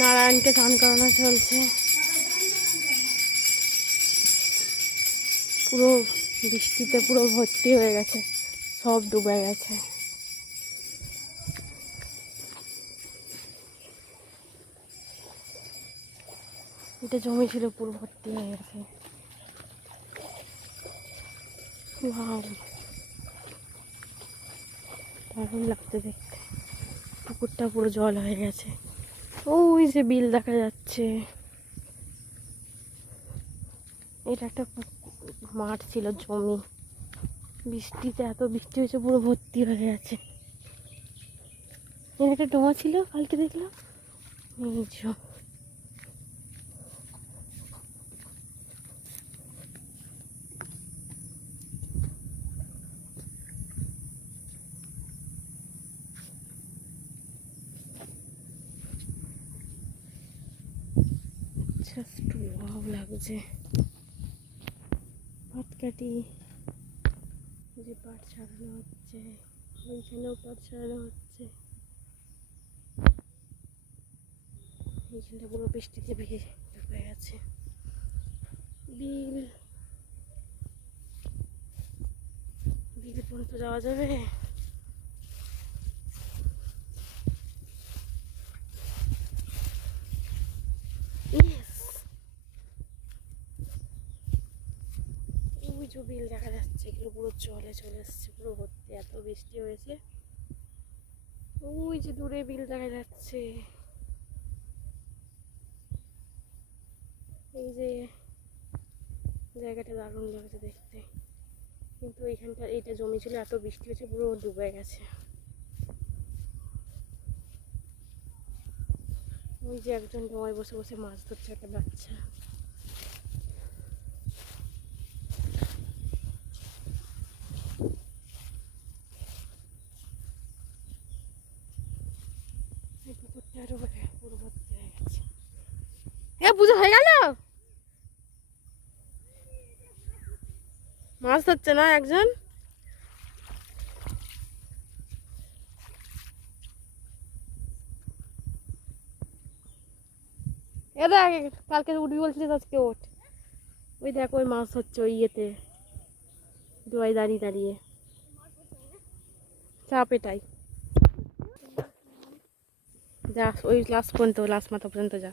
নারায়ণকে স্নান করানো চলছে। পুরো বৃষ্টিতে পুরো ভর্তি হয়ে গেছে, সব ডুবে গেছে। এটা জমি ছিল, পুরো ভর্তি হয়ে গেছে। দারুণ লাগছে দেখতে। পুকুরটা পুরো জল হয়ে গেছে। ওই যে বিল দেখা যাচ্ছে। এটা একটা মাঠ ছিল, জমি। বৃষ্টিতে এত বৃষ্টি হয়েছে, পুরো ভর্তি হয়ে গেছে। এখানে একটা ডোমা ছিল, কালকে দেখলাম। এই যে জাস্ট ওয়াও লাগছে। পাটকাঠি, যে পাট ছাড়ানো হচ্ছে, ওইখানেও পাট ছাড়ানো হচ্ছে। এইখানটা পুরো বৃষ্টিতে ভিজে ডুবে গেছে। বিল পর্যন্ত যাওয়া যাবে? ওই যে বিল দেখা যাচ্ছে, এগুলো পুরো জলে চলে এসছে, পুরো ভর্তি, এত বৃষ্টি হয়েছে। ওই যে দূরে বিল দেখা যাচ্ছে। এই যে জায়গাটা দারুণ লাগছে দেখতে, কিন্তু এইখানটা এইটা জমি ছিল, এত বৃষ্টি হয়েছে পুরো ডুবে গেছে। ওই যে একজন ডোঙায় বসে বসে মাছ ধরছে, একটা বাচ্চা। এই পুকুরটা আরো পুরো ভর্তি হয়ে গেছে। হ্যাঁ, পুজো হয়ে গেল। মাছ ধরছে না একজন? এ দেখ, কালকে উঠবি বলছিলিস, আজকে ওঠ। ওই দেখ, ওই মাছ হচ্ছে ওই ইয়েতে, ডোয়ায় দাঁড়িয়ে দাঁড়িয়ে। চাপ এটাই। যা ওই লাস্ট পর্যন্ত, লাস্ট মাথা পর্যন্ত যা।